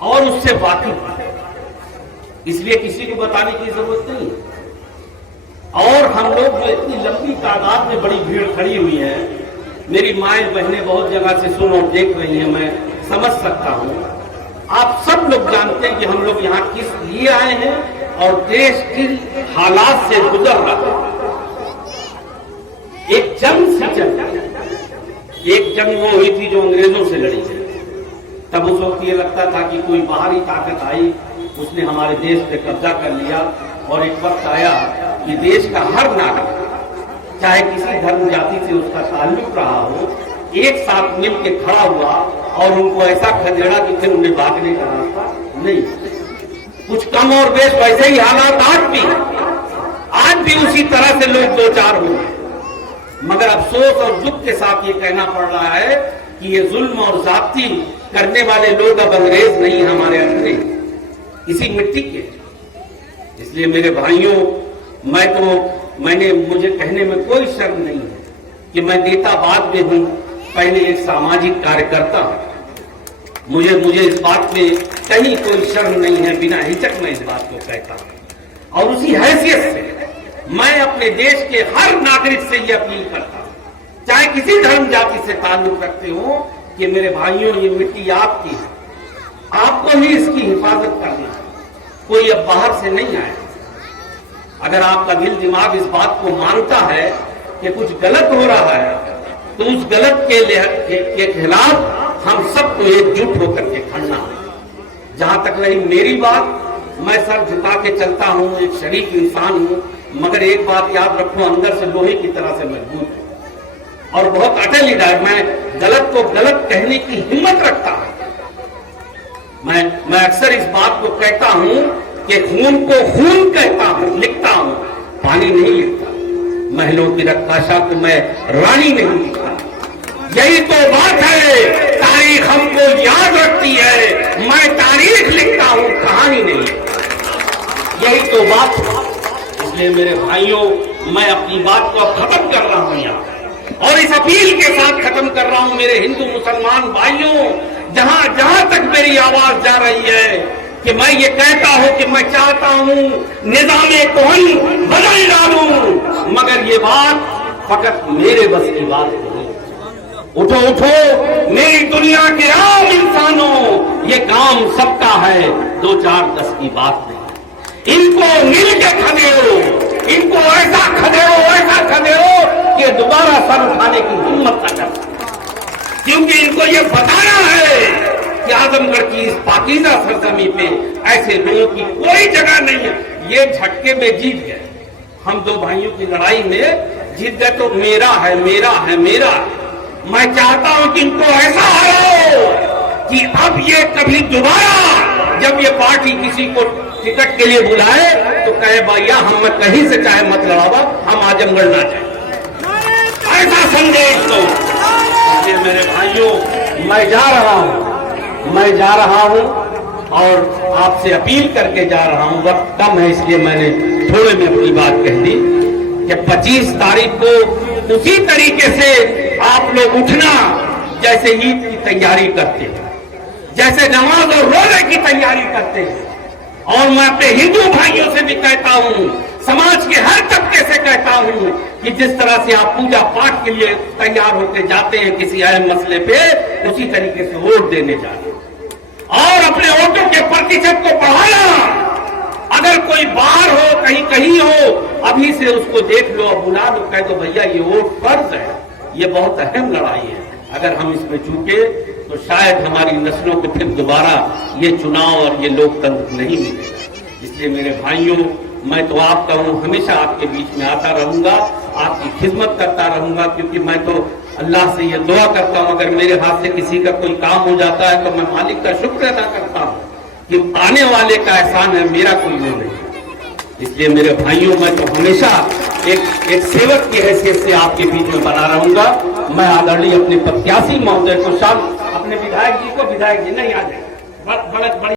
اور اس سے واقف ہے، اس لیے کسی کو بتانے کی ضرورت نہیں۔ اور ہم لوگ جو اتنی لمبی تعداد میں بڑی بھیڑ کھڑی ہوئی ہے، میری مائیں بہنیں بہت جگہ سے سن اور دیکھ رہی ہیں، میں سمجھ سکتا ہوں۔ آپ سب لوگ جانتے ہیں کہ ہم لوگ یہاں کس لیے آئے ہیں اور دیش کی حالات سے گزر رہا ہے۔ ایک جنگ سی چل رہی ہے، ایک جنگ وہ ہوئی تھی جو انگریزوں سے لڑی ہے۔ تب اس وقت یہ لگتا تھا کہ کوئی باہری طاقت آئی، اس نے ہمارے دیش پہ قبضہ کر لیا، اور ایک وقت آیا کہ دیش کا ہر ناگرک، چاہے کسی دھرم جاتی سے اس کا تعلق رہا ہو، ایک ساتھ مل کے کھڑا ہوا اور ان کو ایسا کھدیڑا کہ پھر انہیں بھاگنے کا راستہ نہیں۔ کچھ کم اور بیش ویسے ہی حالات آج بھی اسی طرح سے لوگ دو چار ہوئے، مگر افسوس اور دکھ کے ساتھ یہ کہنا پڑ رہا ہے کہ یہ ظلم اور زیادتی کرنے والے لوگ اب انگریز نہیں، ہمارے اپنے اسی مٹی کے۔ اس لیے میرے بھائیوں، مجھے کہنے میں کوئی شرم نہیں ہے کہ میں نیتا بعد میں ہوں، پہلے ایک ساماجک کاریہ ہوں۔ مجھے اس بات میں کہیں کوئی شرم نہیں ہے، بنا ہچک میں اس بات کو کہتا ہوں۔ اور اسی حیثیت سے میں اپنے دیش کے ہر ناگرک سے یہ اپیل کرتا ہوں، چاہے کسی دھرم جاتی سے تعلق رکھتے ہوں، کہ میرے بھائیوں یہ مٹی آپ کی ہے، آپ کو ہی اس کی حفاظت کرنا ہے، کوئی اب باہر سے نہیں آئے۔ اگر آپ کا دل دماغ اس بات کو مانتا ہے کہ کچھ غلط ہو رہا ہے، تو اس غلط کے خلاف ہم سب کو ایک جٹ ہو کر کے کھڑنا ہے۔ جہاں تک رہی میری بات، میں سر جھکا کے چلتا ہوں، ایک شریف انسان ہوں، مگر ایک بات یاد رکھو، اندر سے لوہے کی طرح سے مضبوط ہوں اور بہت اٹل ادھر۔ میں غلط کو غلط کہنے کی ہمت رکھتا ہوں۔ میں اکثر اس بات کو کہتا ہوں کہ خون کو خون کہتا ہوں، لکھتا ہوں، پانی نہیں لکھتا۔ محلوں کی رقاشہ کو میں رانی نہیں لکھتا۔ یہی تو بات ہے، تاریخ ہم کو یاد رکھتی ہے، میں تاریخ لکھتا ہوں، کہانی نہیں لکھتا۔ یہی تو بات ہے۔ اس لیے میرے بھائیوں، میں اپنی بات کو اب ختم کر رہا ہوں یہاں، اور اس اپیل کے ساتھ ختم کر رہا ہوں میرے ہندو مسلمان بھائیوں، جہاں تک میری آواز جا رہی ہے، کہ میں یہ کہتا ہوں کہ میں چاہتا ہوں نظام کہن بدل ڈالوں، مگر یہ بات فقط میرے بس کی بات نہیں۔ اٹھو اٹھو میری دنیا کے عام انسانوں، یہ کام سب کا ہے، 2 4 10 کی بات نہیں۔ ان کو مل کے کھدیڑو، ان کو ایسا کھدیڑو کہ دوبارہ سر اٹھانے کی ہمت نہ کر سکے، کیونکہ ان کو یہ بتانا ہے کہ اعظم گڑھ کی اس پاکیزہ سرزمین پہ ایسے لوگوں کی کوئی جگہ نہیں ہے۔ یہ جھٹکے میں جیت گئے، ہم 2 بھائیوں کی لڑائی میں جیت گئے، تو میرا ہے میرا ہے میرا۔ میں چاہتا ہوں کہ ان کو ایسا ہراؤ کہ اب یہ کبھی دوبارہ جب یہ پارٹی کسی کو ٹکٹ کے لیے بلائے تو کہے بھائیا ہم کہیں سے چاہے مت لڑاوا، ہم اعظم گڑھ نہ جائیں، ایسا سندیش دو۔ میرے بھائیوں، میں جا رہا ہوں اور آپ سے اپیل کر کے جا رہا ہوں۔ وقت کم ہے اس لیے میں نے تھوڑے میں اپنی بات کہہ دی کہ 25 تاریخ کو اسی طریقے سے آپ لوگ اٹھنا جیسے عید کی تیاری کرتے ہیں، جیسے نماز اور روزے کی تیاری کرتے ہیں۔ اور میں اپنے ہندو بھائیوں سے بھی کہتا ہوں، سماج کے ہر طبقے سے کہتا ہوں کہ جس طرح سے آپ پوجا پاٹ کے لیے تیار ہو کے جاتے ہیں کسی اہم مسئلے پہ، اسی طریقے سے ووٹ دینے جانا اور اپنے ووٹوں کے پرتیشت کو بڑھانا۔ اگر کوئی باہر ہو، کہیں ہو، ابھی سے اس کو دیکھ لو اور بلا دو، کہہ دو بھیا یہ ووٹ فرض ہے، یہ بہت اہم لڑائی ہے۔ اگر ہم اس میں چوکے تو شاید ہماری نسلوں کو پھر دوبارہ یہ چناؤ اور یہ لوکتنتر نہیں ملے گا۔ اس لیے میرے بھائیوں، میں تو آپ کا ہوں، ہمیشہ آپ کے بیچ میں آتا رہوں گا، آپ کی خدمت کرتا رہوں گا، کیونکہ میں تو اللہ سے یہ دعا کرتا ہوں اگر میرے ہاتھ سے کسی کا کوئی کام ہو جاتا ہے تو میں مالک کا شکر ادا کرتا ہوں کہ آنے والے کا احسان ہے، میرا کوئی وہ نہیں۔ اس لیے میرے بھائیوں، میں تو ہمیشہ ایک سیوک کی حیثیت سے آپ کے بیچ میں بنا رہوں گا۔ میں آدرنی اپنے پرتیاشی مہودے کو اپنے ودھائک جی نہیں آ جائے بڑی